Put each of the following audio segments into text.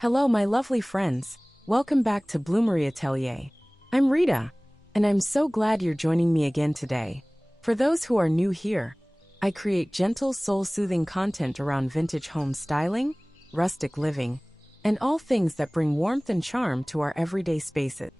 Hello, my lovely friends. Welcome back to Bloomery Atelier. I'm Rita, and I'm so glad you're joining me again today. For those who are new here, I create gentle, soul-soothing content around vintage home styling, rustic living, and all things that bring warmth and charm to our everyday spaces.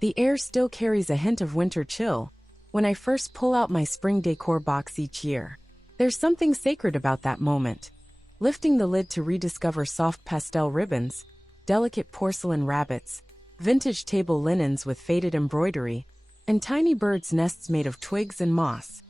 The air still carries a hint of winter chill when I first pull out my spring decor box each year. There's something sacred about that moment. Lifting the lid to rediscover soft pastel ribbons, delicate porcelain rabbits, vintage table linens with faded embroidery, and tiny birds' nests made of twigs and moss.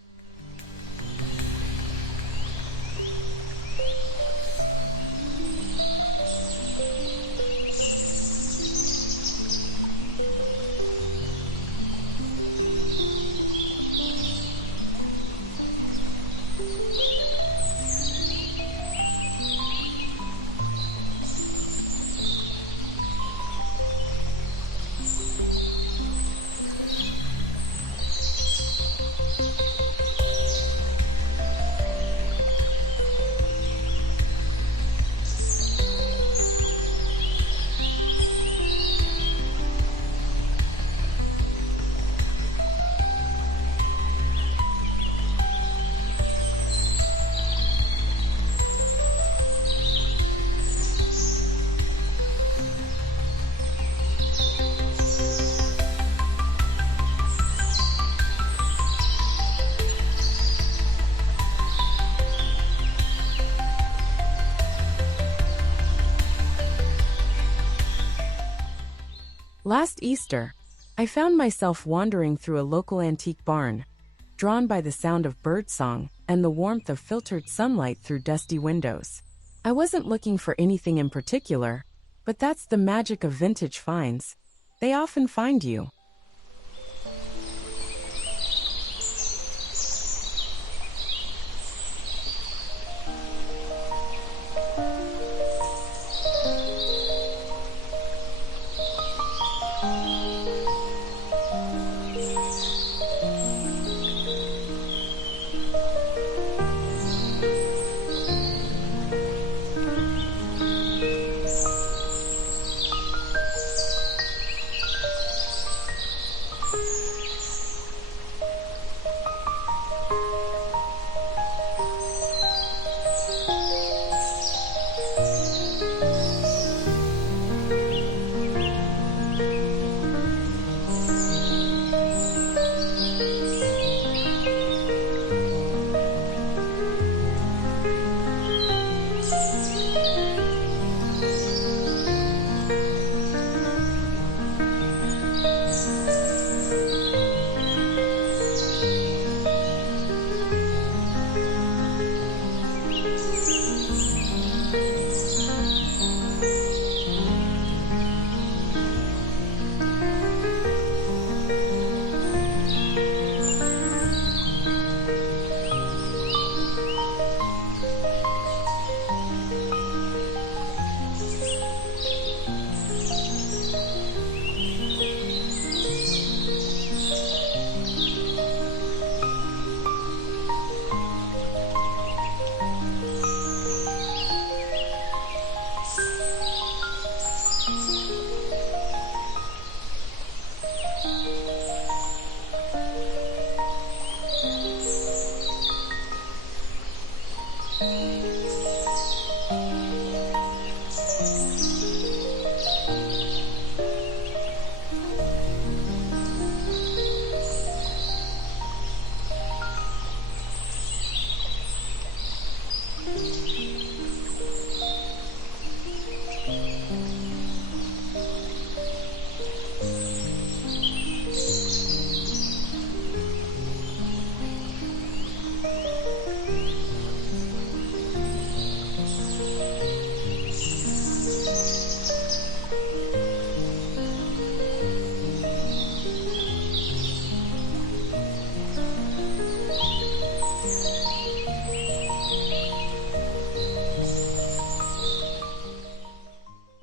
Last Easter, I found myself wandering through a local antique barn, drawn by the sound of birdsong and the warmth of filtered sunlight through dusty windows. I wasn't looking for anything in particular, but that's the magic of vintage finds. They often find you.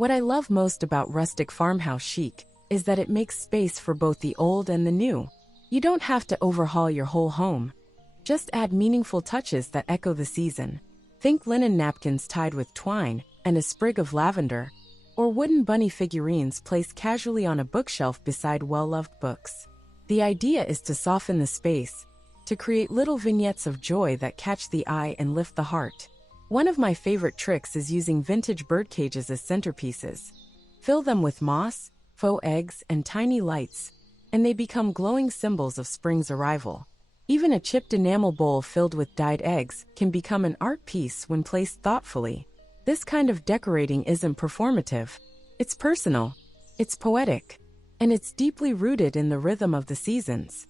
What I love most about Rustic Farmhouse Chic is that it makes space for both the old and the new. You don't have to overhaul your whole home. Just add meaningful touches that echo the season. Think linen napkins tied with twine and a sprig of lavender, or wooden bunny figurines placed casually on a bookshelf beside well-loved books. The idea is to soften the space, to create little vignettes of joy that catch the eye and lift the heart. One of my favorite tricks is using vintage bird cages as centerpieces. Fill them with moss, faux eggs, and tiny lights, and they become glowing symbols of spring's arrival. Even a chipped enamel bowl filled with dyed eggs can become an art piece when placed thoughtfully. This kind of decorating isn't performative. It's personal, it's poetic, and it's deeply rooted in the rhythm of the seasons.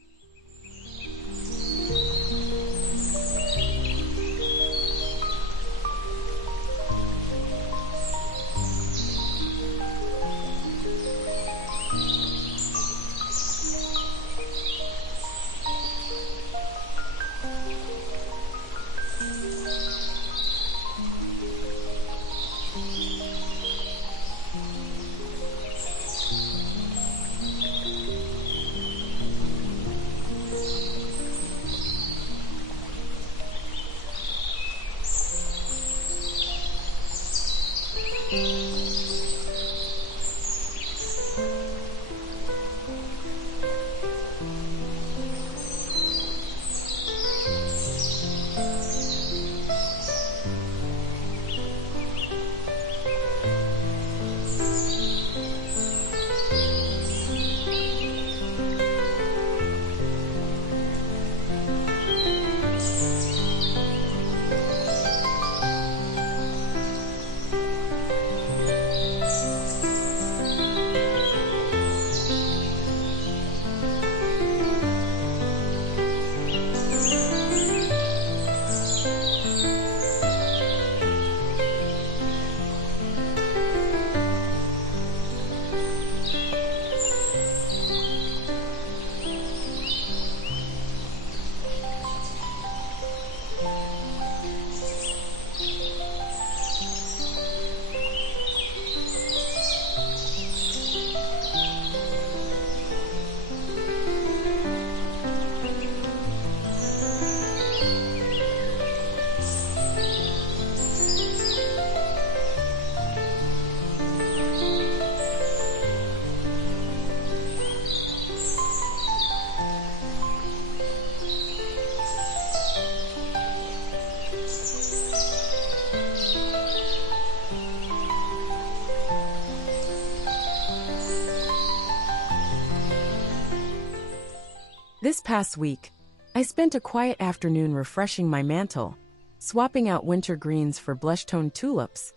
This past week, I spent a quiet afternoon refreshing my mantle, swapping out winter greens for blush-toned tulips,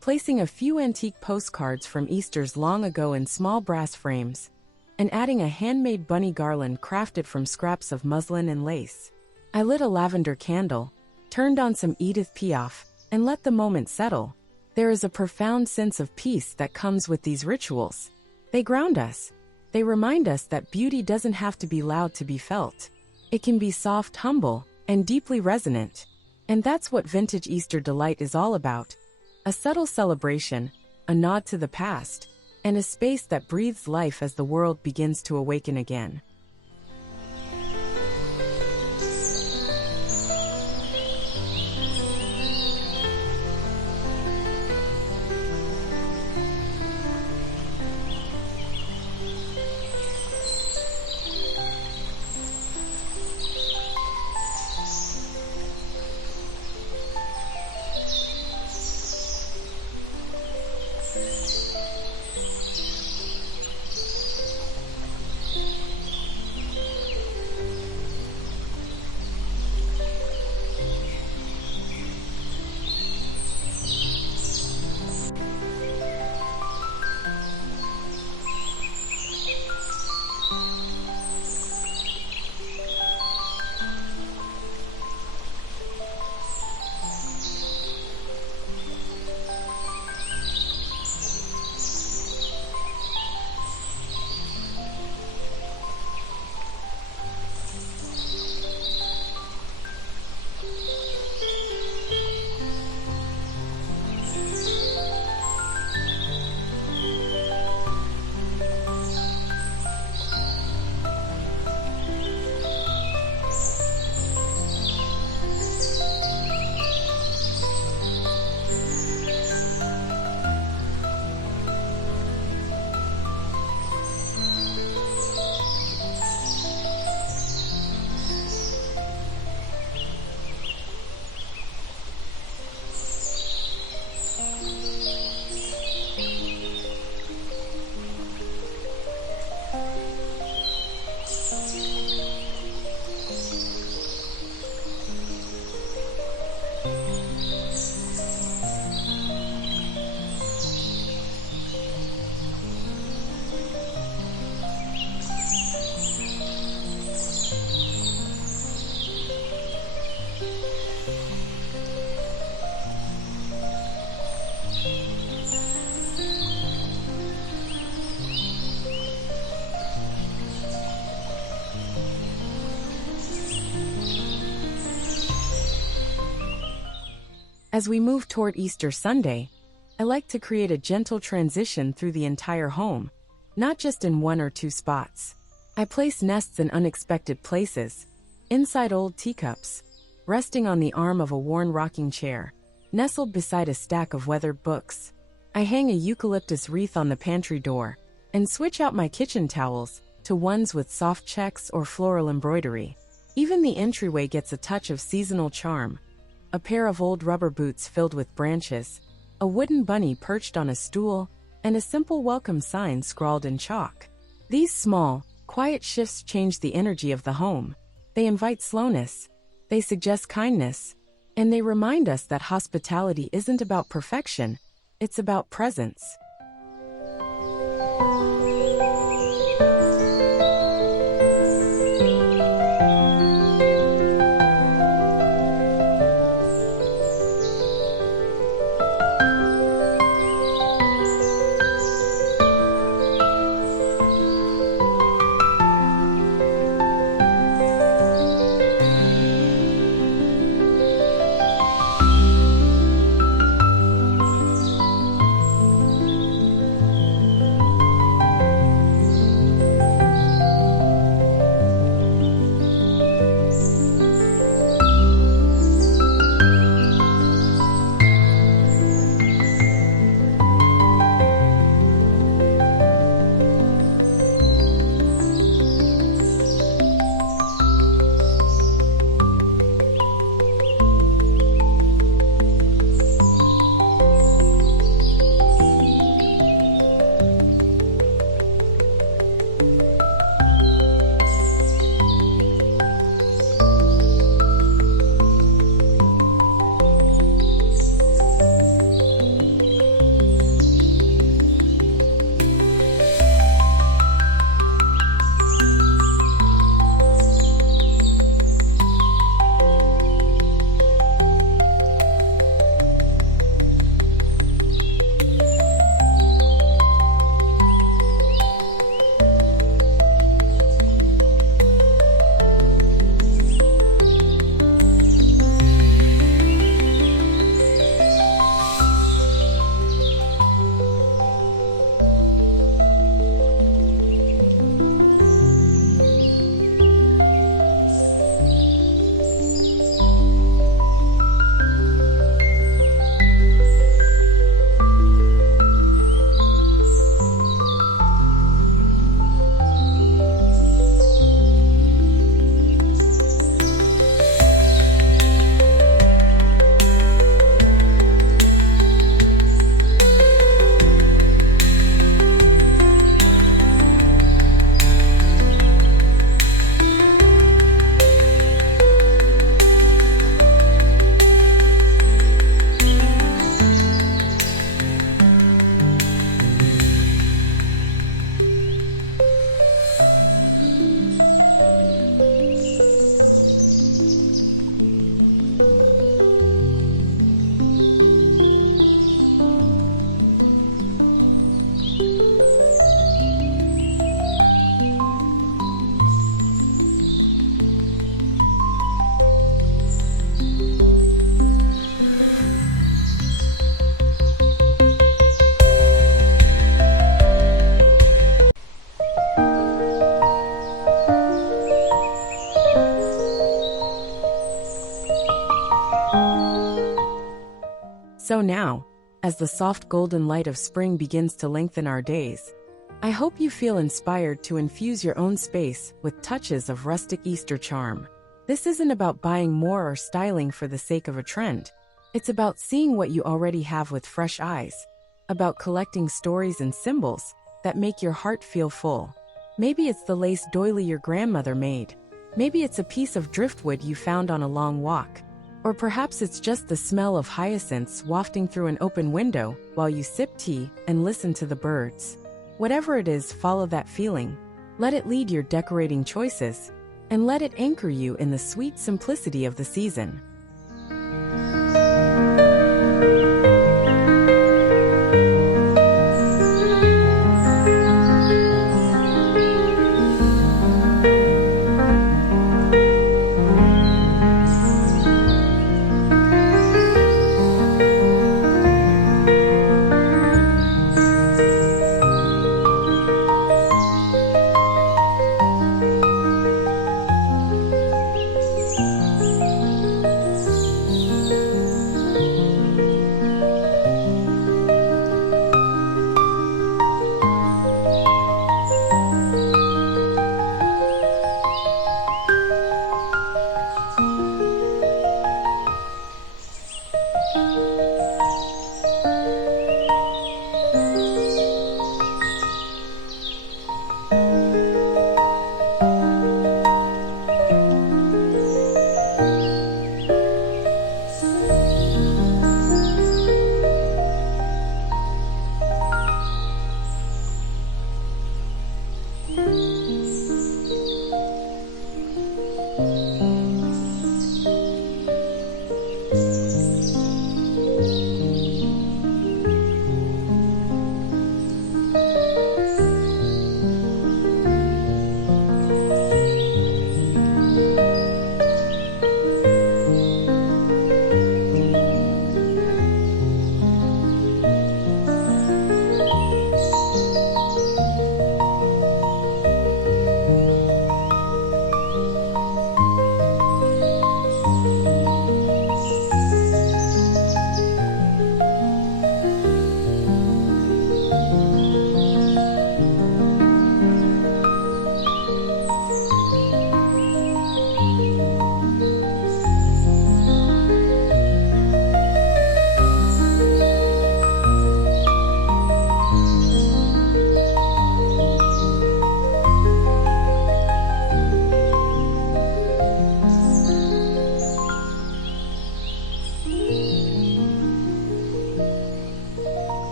placing a few antique postcards from Easter's long ago in small brass frames, and adding a handmade bunny garland crafted from scraps of muslin and lace. I lit a lavender candle, turned on some Edith Piaf, and let the moment settle. There is a profound sense of peace that comes with these rituals. They ground us. They remind us that beauty doesn't have to be loud to be felt. It can be soft, humble, and deeply resonant. And that's what vintage Easter delight is all about. A subtle celebration, a nod to the past, and a space that breathes life as the world begins to awaken again. As we move toward Easter Sunday, I like to create a gentle transition through the entire home, not just in one or two spots. I place nests in unexpected places, inside old teacups, resting on the arm of a worn rocking chair, nestled beside a stack of weathered books. I hang a eucalyptus wreath on the pantry door, and switch out my kitchen towels to ones with soft checks or floral embroidery. Even the entryway gets a touch of seasonal charm. A pair of old rubber boots filled with branches, a wooden bunny perched on a stool, and a simple welcome sign scrawled in chalk. These small, quiet shifts change the energy of the home. They invite slowness, they suggest kindness, and they remind us that hospitality isn't about perfection, it's about presence. So now, as the soft golden light of spring begins to lengthen our days, I hope you feel inspired to infuse your own space with touches of rustic Easter charm. This isn't about buying more or styling for the sake of a trend. It's about seeing what you already have with fresh eyes, about collecting stories and symbols that make your heart feel full. Maybe it's the lace doily your grandmother made. Maybe it's a piece of driftwood you found on a long walk. Or perhaps it's just the smell of hyacinths wafting through an open window while you sip tea and listen to the birds. Whatever it is, follow that feeling. Let it lead your decorating choices, and let it anchor you in the sweet simplicity of the season.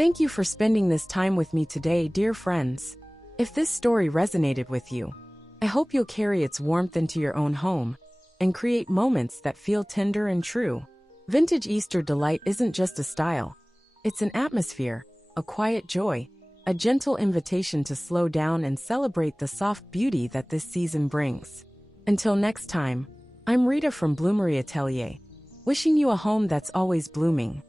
Thank you for spending this time with me today, dear friends. If this story resonated with you, I hope you'll carry its warmth into your own home and create moments that feel tender and true. Vintage Easter delight isn't just a style, it's an atmosphere, a quiet joy, a gentle invitation to slow down and celebrate the soft beauty that this season brings. Until next time, I'm Rita from Bloomery Atelier, wishing you a home that's always blooming.